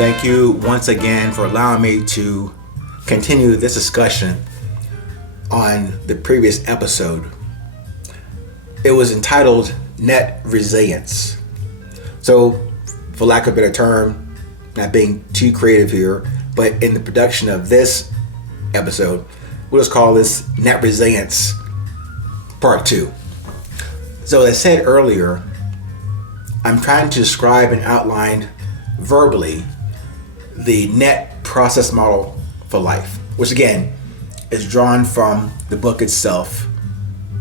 Thank you once again for allowing me to continue this discussion on the previous episode. It was entitled Net Resilience. So, for lack of a better term, not being too creative here, but in the production of this episode, we'll just call this Net Resilience Part 2. So, as I said earlier, I'm trying to describe and outline verbally the net process model for life, which again is drawn from the book itself,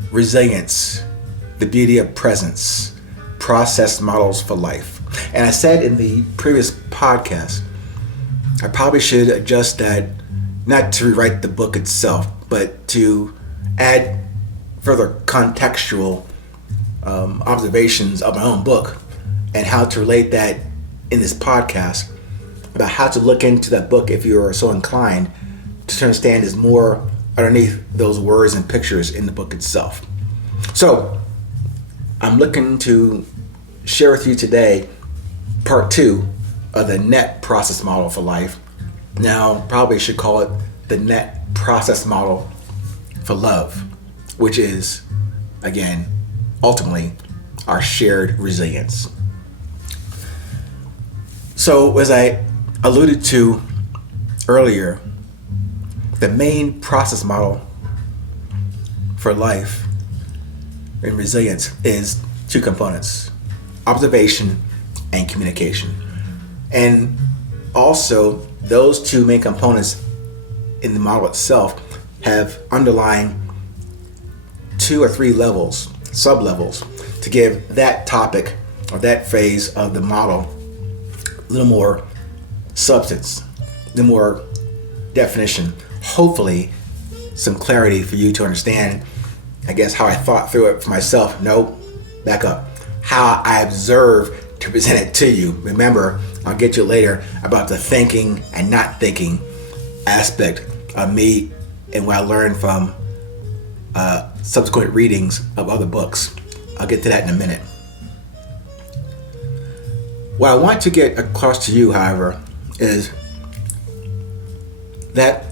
Resilience, the Beauty of Presence, Process Models for Life. And I said in the previous podcast, I probably should adjust that, not to rewrite the book itself, but to add further contextual observations of my own book and how to relate that in this podcast, about how to look into that book if you are so inclined to understand there's more underneath those words and pictures in the book itself. So I'm looking to share with you today part 2 of the net process model for life. Now probably should call it the net process model for love, which is, again, ultimately our shared resilience. So as I alluded to earlier, the main process model for life and resilience is 2 components: observation and communication. And also, those 2 main components in the model itself have underlying 2 or 3 levels, sub-levels, to give that topic or that phase of the model a little more substance, a little more definition, hopefully some clarity for you to understand, I guess, how I thought through it for myself. No, back up. How I observe to present it to you. Remember, I'll get you later about the thinking and not thinking aspect of me and what I learned from subsequent readings of other books. I'll get to that in a minute. What I want to get across to you, however, is that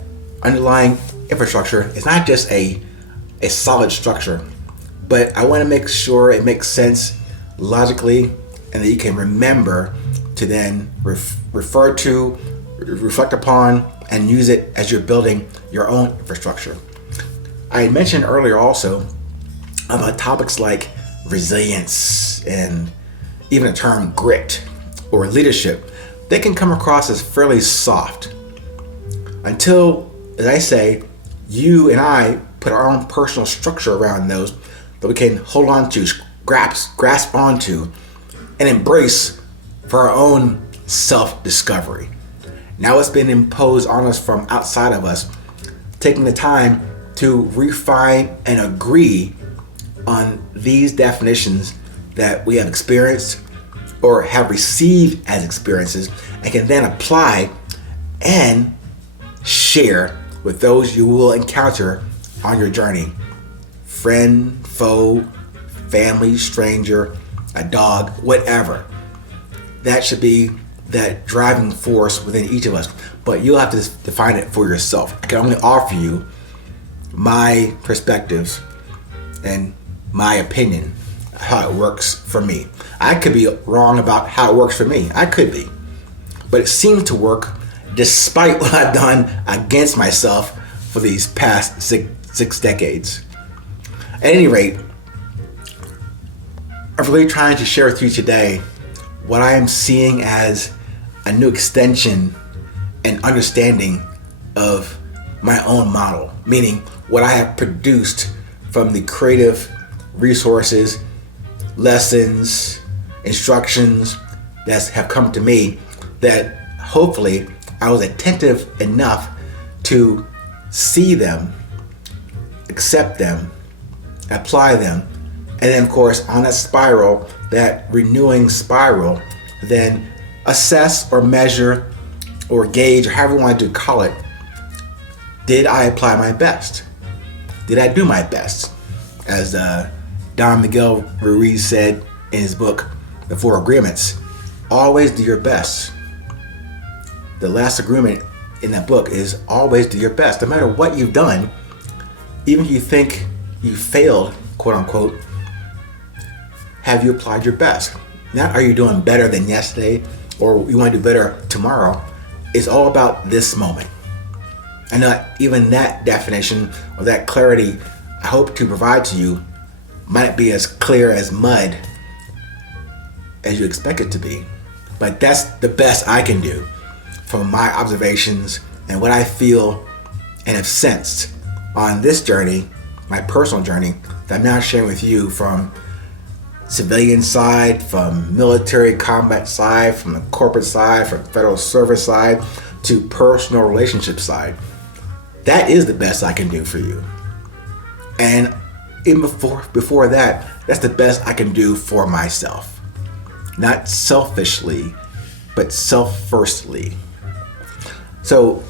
underlying infrastructure is not just a solid structure, but I want to make sure it makes sense logically and that you can remember to then refer to, reflect upon, and use it as you're building your own infrastructure. I had mentioned earlier also about topics like resilience and even the term grit or leadership. They can come across as fairly soft until, as I say, you and I put our own personal structure around those that we can hold on to, grasp onto, and embrace for our own self-discovery. Now it's been imposed on us from outside of us, taking the time to refine and agree on these definitions that we have experienced or have received as experiences and can then apply and share with those you will encounter on your journey. Friend, foe, family, stranger, a dog, whatever. That should be that driving force within each of us, but you'll have to define it for yourself. I can only offer you my perspectives and my opinion, how it works for me. I could be wrong about how it works for me. I could be. But it seemed to work despite what I've done against myself for these past six decades. At any rate, I'm really trying to share with you today what I am seeing as a new extension and understanding of my own model, meaning what I have produced from the creative resources, lessons, instructions that have come to me, that hopefully I was attentive enough to see them, accept them, apply them, and then of course on that spiral, that renewing spiral, then assess or measure or gauge, or however you want to call it, did I apply my best? Did I do my best? As Don Miguel Ruiz said in his book, The Four Agreements, always do your best. the last agreement in that book is always do your best. No matter what you've done, even if you think you failed, quote unquote, have you applied your best? Not are you doing better than yesterday or you want to do better tomorrow. It's all about this moment. And not even that definition or that clarity I hope to provide to you might be as clear as mud as you expect it to be. But that's the best I can do from my observations and what I feel and have sensed on this journey, my personal journey, that I'm now sharing with you from civilian side, from military combat side, from the corporate side, from federal service side, to personal relationship side. That is the best I can do for you. And even before that, that's the best I can do for myself. Not selfishly, but self-firstly. So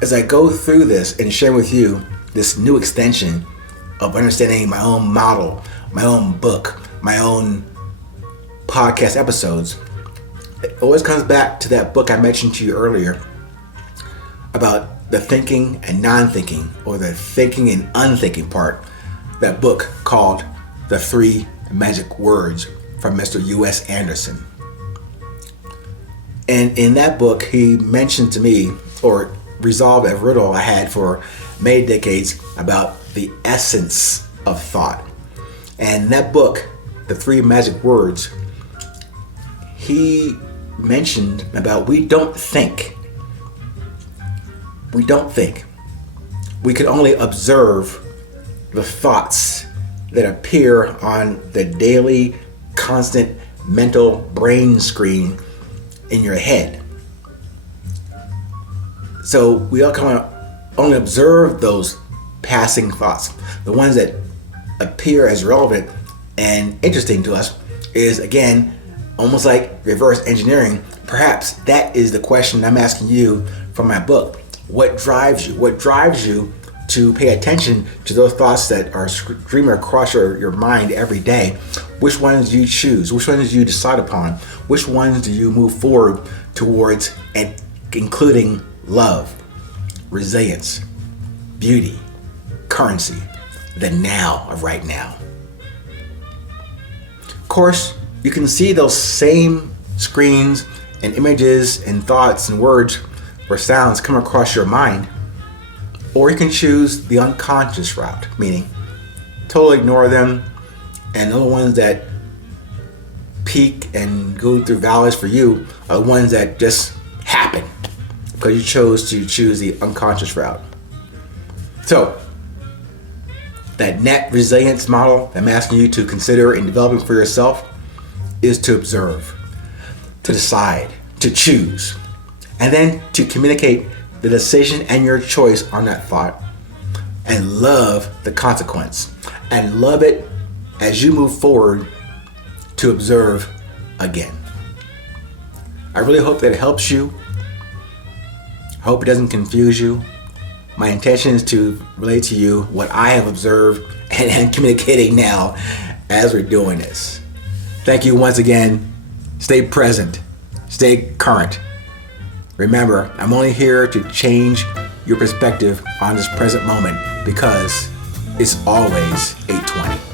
as I go through this and share with you this new extension of understanding my own model, my own book, my own podcast episodes, it always comes back to that book I mentioned to you earlier about the thinking and non-thinking, or the thinking and unthinking part. That book called The 3 Magic Words from Mr. U.S. Anderson. And in that book, he mentioned to me, or resolved a riddle I had for many decades about the essence of thought. And that book, The 3 Magic Words, he mentioned about we don't think. We don't think. We can only observe the thoughts that appear on the daily, constant mental brain screen in your head. So we all kind of only observe those passing thoughts. The ones that appear as relevant and interesting to us is, again, almost like reverse engineering. Perhaps that is the question I'm asking you from my book. What drives you? What drives you to pay attention to those thoughts that are streaming across your mind every day? Which ones do you choose? Which ones do you decide upon? Which ones do you move forward towards, and including love, resilience, beauty, currency, the now of right now? Of course, you can see those same screens and images and thoughts and words or sounds come across your mind, or you can choose the unconscious route, meaning totally ignore them, and the ones that peak and go through valleys for you are the ones that just happen because you chose to choose the unconscious route. So that net resilience model I'm asking you to consider in developing for yourself is to observe, to decide, to choose, and then to communicate the decision and your choice on that thought, and love the consequence, and love it as you move forward to observe again. I really hope that it helps you. I hope it doesn't confuse you. My intention is to relate to you what I have observed and am communicating now as we're doing this. Thank you once again. Stay present. Stay current. Remember, I'm only here to change your perspective on this present moment because it's always 8:20.